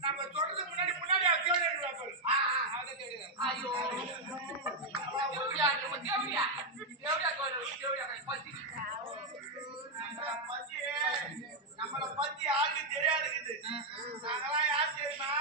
நம்ம சொல்றதுக்கு முன்னாடி முன்னாடி ஐயோ நம்மளை பத்தி யாருக்கு தெரியாது. நாங்களாம் யார் தெரியுமா?